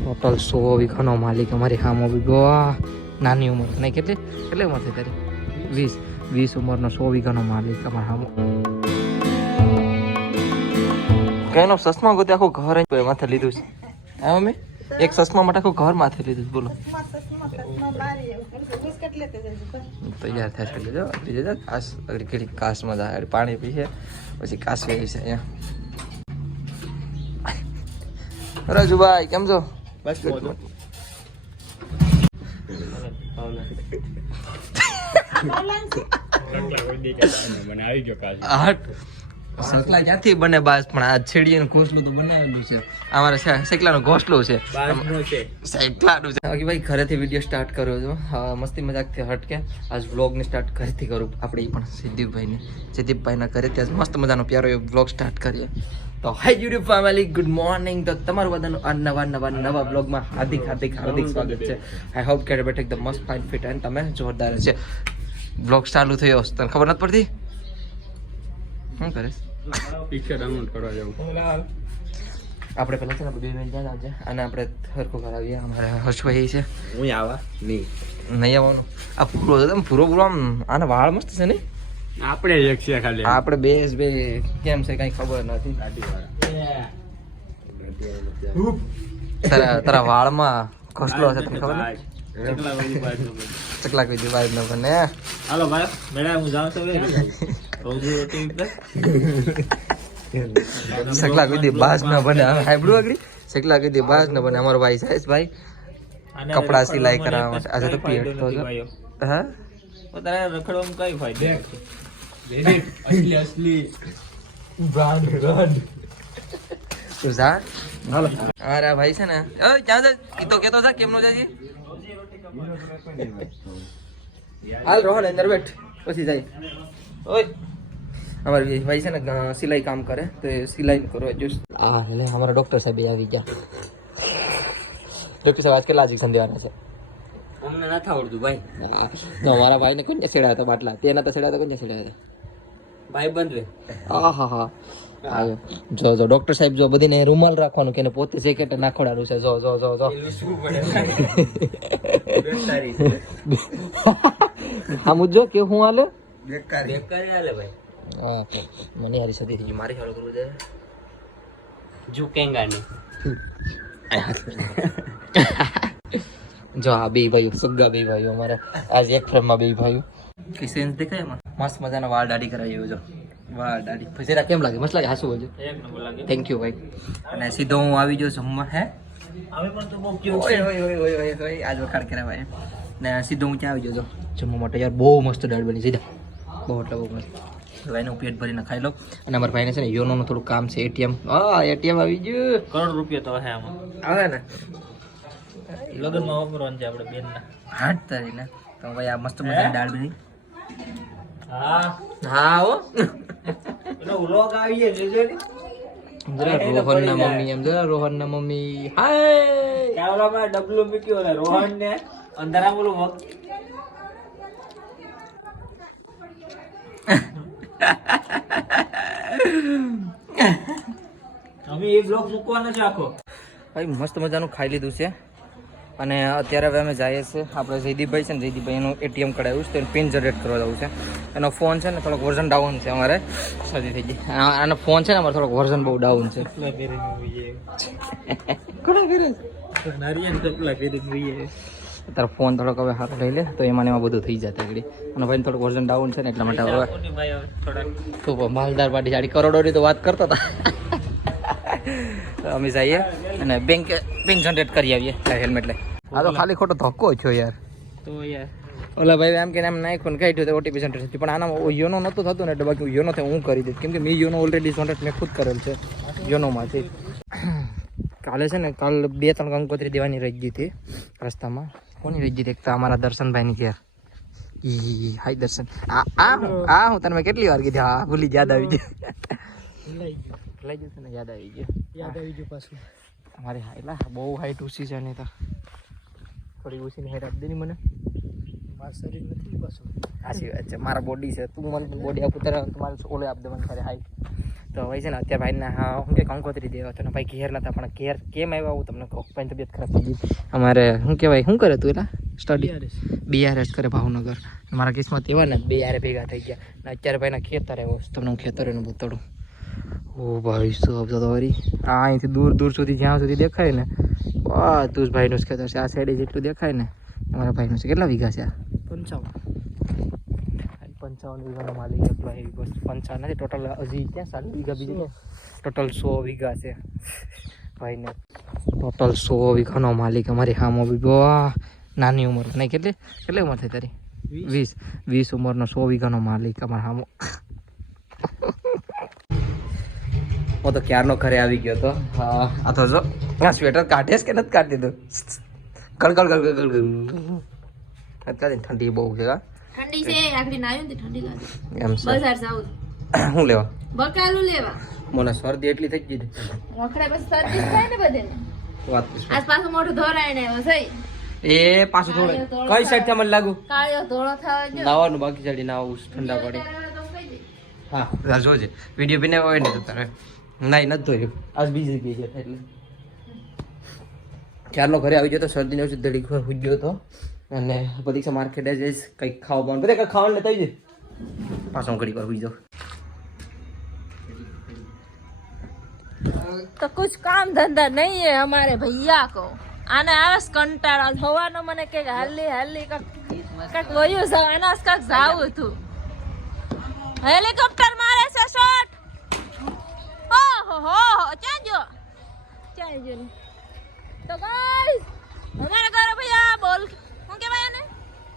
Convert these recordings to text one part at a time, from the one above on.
Total 100 વીઘાનો માલિક અમારી હામો વીઘો. નાની ઉંમર નહીં, કેટલી ઉંમર થઈ તારી? 20 ઉંમરનો 100 વીઘાનો માલિક અમારા હામો. કઈનો સસમા ગોતે આખું ઘર માથે લીધું છે. હા મમ્મી, એક સસમા માટે આખું ઘર માથે લીધું. બોલો તૈયાર થાય છે. લીધો કાશ ઘડી કાશમાં જાય, પાણી પીશે પછી કાશ વેરી છે અહીંયા. રાજુભાઈ કેમ છો? બસ સકલા ક્યાંથી બને બાસ, પણ આ છેડી અને ઘોસલું તો બનાવેલું છે. અમારે શેકલાનો ઘોસલો છે, શેકલાનું છે. ભાઈ ઘરેથી વિડીયો સ્ટાર્ટ કર્યો છો, મસ્તી મજાકથી હટકે આજ વ્લોગને સ્ટાર્ટ ઘરેથી કરું. આપણે પણ સિદ્ધિભાઈના ઘરે ત્યાં મસ્ત મજાનો પ્યારો એવો વ્લોગ સ્ટાર્ટ કરીએ. તો હાય યુટ્યુબ ફેમિલી, ગુડ મોર્નિંગ. તો તમારું બધાનું આ નવા બ્લોગમાં હાર્દિક સ્વાગત છે. આઈ હોપ કે બેઠ એકદમ મસ્ત ફાઇન ફિટ અને તમે જોરદાર છે. બ્લોગ ચાલુ થયો તને ખબર નથી પડતી? શું કરે પિક્ચર ડાઉનલોડ કરવા જવું આપણે પહેલા છે ને 2 મિનિટ જાય આવજે અને આપણે હરખું કરાવીએ. અમારા હર્ષભાઈ છે, હું આવા નહીં આવવાનું. આ પૂરો આમ આના વાળ મસ્ત છે ને. આપણે એક છે ખાલી, આપણે બે કેમ છે કઈ ખબર નથી. તારા વાળમાં ઘસલો છે તને ખબર નથી? ચકલા કોઈ દિવાજ ન બને. હાલો ભાઈ મેડા હું જાઉં છું. સકલા કોઈ દી બાજ ન બને. હાઈબ્રુ આગળી સકલા કોઈ દી બાજ ન બને. અમારો ભાઈ સાહેબ ભાઈ કપડા સિલાઈ કરાવવા માટે. આજે તો પીએટ તો હા તારે રખડવામાં કઈ ફાયદો નથી. અસલી બ્રાન્ડ તું જા. હાલો અરે ભાઈ છે ને ક્યાં જા? ઈ તો કેતો જા કેમનો જાય? હાલ રોહન અંદર બેઠ પછી જાય. ઓય અમારે ભાઈ છે ને સિલાઈ કામ કરે તો એ સિલાઈ કરો જો. હા એટલે અમારા ડોક્ટર સાહેબ આવી ગયા. ડોક્ટર સાહેબ આજ કેટલા ઇન્જેક્શન દેવાના છે? અમને નથી આવડતું ભાઈ. અમારા ભાઈને કોઈને છેડ્યા હતા બાટલા? તેના તો છેડ્યા હતા, કોઈને છેડ્યા હતા? ભાઈ બંધ. હા જો ડોક્ટર સાહેબ જો બધીને રૂમાલ રાખવાનું કે પોતે જેકેટ નાખોડાનું છે. જો હા જો કે હું હાલે બેકારી હાલે ભાઈ. હા મને યારી સદી થઈ મારી હાલો કરું છે ઝુકેંગા નહીં. જો આ બે ભાઈઓ સગા બે ભાઈઓ અમારા આજ એક ફ્રેમમાં બે ભાઈઓ કે સેન્સ દેખાય એમાં. મસ્ત મજાના વાળ દાઢી કરાવી જો. વાળ દાઢી ફજેરા કેમ લાગે? મસ્ત લાગે? હાસુ બોલજો. એક નંબર લાગે. થેન્ક યુ ભાઈ. અને સીધો હું આવી જો જમવા. હે હવે પણ તો બહુ ક્યુટ છે. ઓય આજ વખાડ કર્યા ભાઈ. ને સીધો હું ક્યાં આવી જજો જમવા માટે. યાર બહુ મસ્ત દાળ બની સીધા, બહુ એટલે બહુ મસ્ત. હવે એનું પેટ ભરીને ખાઈ લો. અને અમારા ભાઈને છે ને યોનોનું થોડું કામ છે. એટીએમ એટીએમ આવી ગયું. કરોડ રૂપિયા તો હે આમાં આવે ને. લગ્નમાં વાપરવાનું છે આપણે બેનના. હાટ તારીને તો ભાઈ આ મસ્ત મજાની દાળ બની. હા હો એનો વ્લોગ આવી ગયો જોજો ને. જરા રોહનના મમ્મી એમ જરા રોહનના મમ્મી હાય કેવલામાં ડબલું મૂક્યો ને રોહન ને અંદરા બોલું અમે એ બ્લોગ મૂકવાનો છે આખો. ભાઈ મસ્ત મજાનું ખાઈ લીધું છે અને અત્યારે હવે અમે જઈએ છીએ. આપણે જયદીપભાઈ છે ને, જયદીપભાઈ એનું એટીએમ કઢાવ્યું છે તો એને પિન જનરેટ કરવા જવું છે. એનો ફોન છે ને થોડોક વર્ઝન ડાઉન છે. અમારે સદી થઈ ગઈ. આનો ફોન છે ને અમારે થોડોક વર્ઝન બહુ ડાઉન છે. તારો ફોન થોડોક હવે હાથ લઈ લે તો એમાં બધું થઈ જાય આગળ. અને ભાઈ થોડુંક વર્ઝન ડાઉન છે ને એટલા માટે હવે તો માલદાર પાટી જાડી કરોડોની તો વાત કરતા હતા. અમે જઈએ અને બેંક જનરેટ કરી આવીએ. હેલ્મેટ લઈ. આ તો ખાલી ખોટો ધક્કો છો યાર. તો યાર ઓલા ભાઈ એમ કે એમ નાખ્યું કાઢ્યું તો ઓટીપી જનરેટ થયું, પણ આના યોનો નહોતું થતું ને એટલે બાકી યોનો હું કરી દઈશ, કેમ કે મેં યોનો ઓલરેડી જનરેટ મેં ખુદ કરેલ છે યોનોમાંથી. કાલે છે ને કાલ 2-3 કંકોત્રી દેવાની રહી ગઈ હતી રસ્તામાં. કોની રહી ગઈ હતી? એક તો અમારા દર્શનભાઈની ઘેર. હાય દર્શન. હું તને મેં કેટલી વાર કીધી. હા ભૂલી યાદ આવી ગઈ. ભૂલાઈ ગયું ને યાદ આવી ગયું પાછું. અમારે એટલે બહુ હાઈટ ઊંચી છે નહીં તો થોડી ઊંચીની હાઈટ આપી દે મને. મારું શરીર નથી પાછું. સાચી વાત છે, મારા બોડી છે. તું મને બોડી આપું ત્યારે તમારે ઓલે આપી દેવાની તારે હાઈટ. તો હોય છે ને અત્યારે ભાઈને હા શું કે કંકોત્રી દેવા હતો ને ભાઈ ઘેર નતા પણ ઘેર કેમ આવ્યા હું તમને કહું ભાઈ તબિયત ખરાબ થઈ ગઈ અમારે શું કહેવાય શું કરે તું એલા સ્ટડી BRS કરે ભાવનગર મારા કિસ્મત એવા ને બે યારે ભેગા થઈ ગયા ને અત્યારે ભાઈના ખેતર આવ્યો તમને હું ખેતર એનું બતાડું ઓ ભાઈ સાહેબ તો વળી આ અહીંથી દૂર દૂર સુધી જ્યાં સુધી દેખાય ને બધું જ ભાઈનું જ ખેતર છે આ સાઈડે જેટલું દેખાય ને અમારા ભાઈનું છે કેટલા વીઘા છે આ 55 વીઘાનો માલિક એટલો એવી વસ્તુ 55 નથી ટોટલ હજી ક્યાં 60 વીઘા બીજું ટોટલ 100 વીઘા છે ભાઈને ટોટલ 100 વીઘાનો માલિક અમારી હામો બીજો નાની ઉંમર નહીં કેટલી ઉંમર થઈ તારી 20 ઉંમરનો 100 વીઘાનો માલિક અમારા હામો હું તો ક્યારનો ઘરે આવી ગયો તો આ તો જો આ સ્વેટર કાઢેસ કે નથી કાઢી દીધું ગળ ઠંડી બહુ છે ઠંડી છે આખરી નાયું તે ઠંડી લાગે એમ છે બજાર જાઉં હું લેવા બકાલું લેવા મને શરદી એટલી થઈ ગઈ રખડે બસ શરદી થાય ને બધે વાત આજ પાછું મોઢું ધોરાય ને સહી એ પાછું થોડું કઈ સાઈડ થી મને લાગુ કાળિયો ધોળો થવા જો નાવાનું બાકી સાઈડ નાવું ઠંડા પડે હા જોજે વિડીયો બને હોય ને તો તારે નહીં નથી ધોયું આજ બીજી ગઈ છે એટલે ક્યારનો ઘરે આવી ગયો તો શરદીને ઓછી દડી હોઈ ગયો હતો અને પરીક્ષા માર્કેટે જઈશ કંઈક ખાવા પણ બધા કંઈક ખાવાનું લેતા આવી જાય પાછો ઘડી વાર હોઈ જાઉં तो कुछ काम धंधा नहीं है हमारे भैया को आने आवास कंटाळा होવાનો મને કે હાલી કક વયો સવાના કક જાવું તું હેલિકોપ્ટર મારે છે શોટ ઓહો ક્યાં જો તો ગાઈસ हमारे घर भैया बोल હું કે ભાઈ ને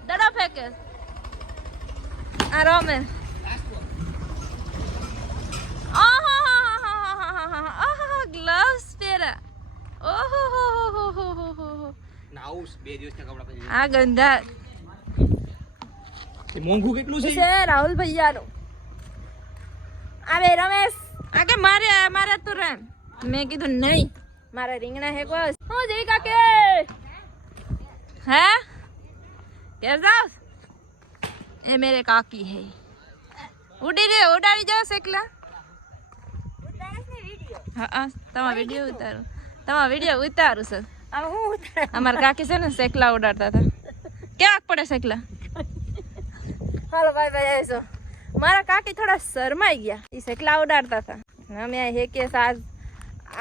દડો ફેંકે આ રોમે ગ્લવ્સ પહેરા ઓહો નાઉસ 2 દિવસના કપડા પહેરી આ ગંદા એ મોંઘું કેટલું છે રાહુલ ભૈયાનું અરે રમેશ આકે મારે તું રેમ મેં કીધું નહીં મારા રીંગણા હે બસ હું જઈ કાકે હે કે જાવ એ મેરે કાકી હે ઉડાડી જાવ સેકલા હા તમારો વિડીયો ઉતારું સર અમારા કાકી છે ને સેકલા ઉડાડતા હતા કેવાક પડે સેકલા હાલો ભાઈ આવીશું મારા કાકી થોડા શરમાઈ ગયા એ સેકલા ઉડાડતા હતા અમે હેકે સાજ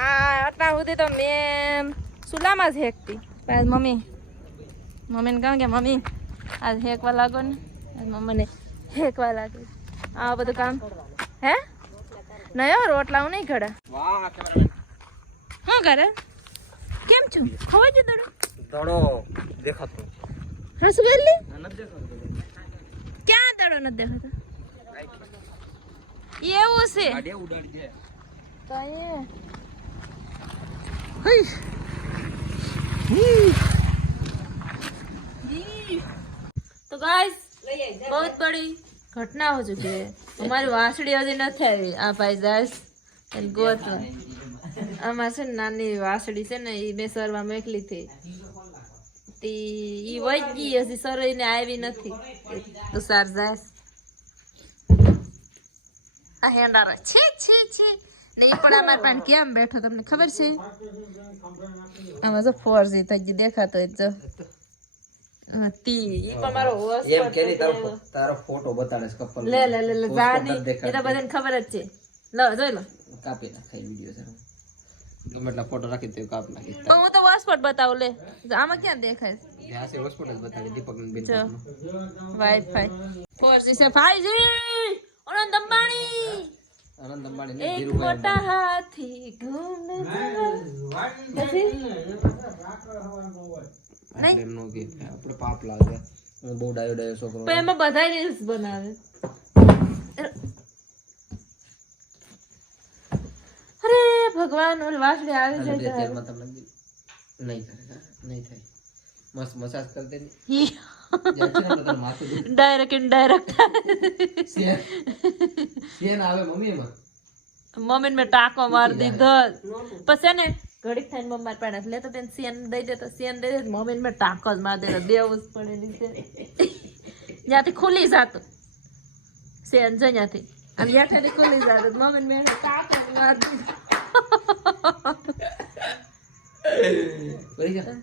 આટલા સુધી તો મેં સુલામાં જ હેકતી મમ્મીને કહું કે મમ્મી આજ હેકવા લાગો ને મમ્મીને હેકવા લાગે આ બધું કામ હે નયો રોટલા હું નહીં ઘડા શું કરે કેમ છું ખવાય છે દડો દેખાતો રસગુલ્લી ક્યાં દડો નથી દેખાતો એવું છે तो गाइस बहुत बड़ी घटना हो चुकी है हमारी वासड़ी हजी નથી આવી આ ભાઈ જાસ એન ગોત આમાં છે નાની વાસડી છે ને એ મેં સરવા મેકલી હતી તી ઈ વઈ ગઈ હજી સરઈને આવી નથી તો સાર જાસ આ હેંડારો છી ને ઈ પણ અમાર પાન કેમ બેઠો તમને ખબર છે આમાં જો 4G થઈ ગઈ દેખાતો જ જો તી ઈ પણ મારો હોસ એમ કેની તારો ફોટો બતાડે છે કપલ લે જાની એ તો બધાને ખબર જ છે લો જોઈ લો કાપી નાખાય વિડિયો છે ગમે એટલા ફોટો રાખી દે કાપ નાખી હું તો હોટસ્પોટ બતાવું લે આમાં ક્યાં દેખાય યહાં સે હોટસ્પોટ જ બતાડે દીપક બેન વાઈફાઈ 4G से 5G આનંદ અંબાણી ને એક ધીરુભાઈ મોટા હાથી ઘૂમને નહીં નો કે આપણે પાપ લાગે હું બહુ ડાયો છોકરો પણ એમાં બધાય રીલ્સ બનાવે અરે ભગવાન ઓલ વાસડી આવી છે તેલમાં તમને નહીં થાય મસ્ત મસાજ કર દે ડાયરેક્ટ ઇનડાયરેક્ટ સેન આવે મમ્મી મેં ટાકો માર દીધો પછી ને ઘડીક થઈને મમ્મી પાડે લે તો બેન સેન દઈ દે તો સેન દઈ દે મમ્મી મેં ટાકો જ માર દીધો દેવું જ પડેલી છે જ્યાંથી ખુલી જાતું સેન છે ત્યાંથી અને યાઠાની ખુલી જાય મમ્મી મેં કાપે વાત બરી જા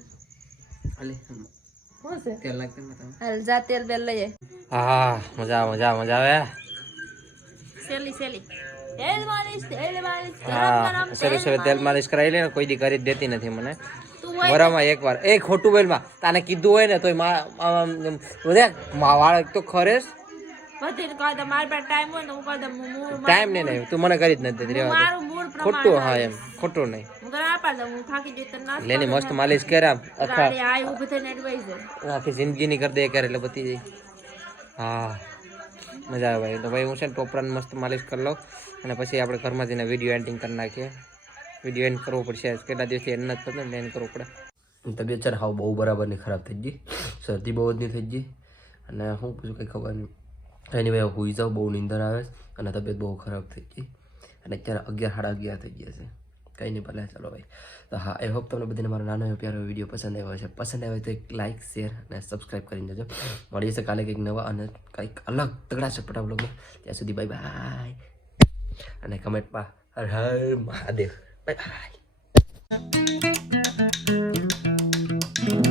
અલે શું છે તેલ લાગતે મત હાલ જા તેલ બેલ લઈએ હા મજા મજા મજા આવે સેલી સેલી તેલ માલિશ ગરમ હા ગરમ સરસ સરસ તેલ માલિશ કરાવી લે ને કોઈ દી કરી જ દેતી નથી મને તું હોય વરામાં એકવાર એ ખોટું બોલમાં તાને કીધું હોય ને તોય બધા વાળ તો ખરેશ વધીને કહે તો મારી પાસે ટાઈમ હોય ને હું કહી દઉં ટાઈમ નહીં નહીં તું મને કરી જ નથી દેતી રહેવા દે મારું મૂડ ખોટું પ્રમાણે હા એમ ખોટું નહીં હું ઘરે આપા દઉં હું થાકી જઈ તો નાસ્તો લેની મસ્ત માલિશ કર્યા આખા ગાડી આઈ ઊભી થઈને એડવાઇઝર આખી જિંદગીની કરી દે કરે એટલે બતી જાય હા મજા આવે ભાઈ તો ભાઈ હું છે ને ટોપરાને મસ્ત માલિશ કરી લઉં અને પછી આપણે ઘરમાં જઈને વિડીયો એડિટિંગ કરી નાખીએ વિડીયો એન્ડ કરવો પડશે કેટલા દિવસથી એન્ડ નથી થતો ને એન્ડ કરવો પડે તબિયત છે ને હાવ બહુ બરાબરની ખરાબ થઈ ગઈ શરદી બહુ જ નહીં થઈ ગઈ અને હું પૂછું કંઈ ખબર નહીં એની ભાઈ હુઈ જાઉં બહુ નીંદર આવે અને તબિયત બહુ ખરાબ થઈ ગઈ અને અત્યારે 11 સાડા 11 થઈ ગયા છે કંઈ નહીં ભલે ચાલો ભાઈ તો હા આઈ હોપ તમને બધાને મારો નાનો એવો પ્યારો વિડીયો પસંદ આવ્યો છે પસંદ આવ્યો તો એક લાઇક શેર અને સબસ્ક્રાઈબ કરીને જજો મળીએ છે કાલે કંઈક નવા અને કંઈક અલગ તગડા ચટપટા બ્લોગમાં ત્યાં સુધી બાય બાય અને કમેન્ટમાં હર હર મહાદેવ બાય બાય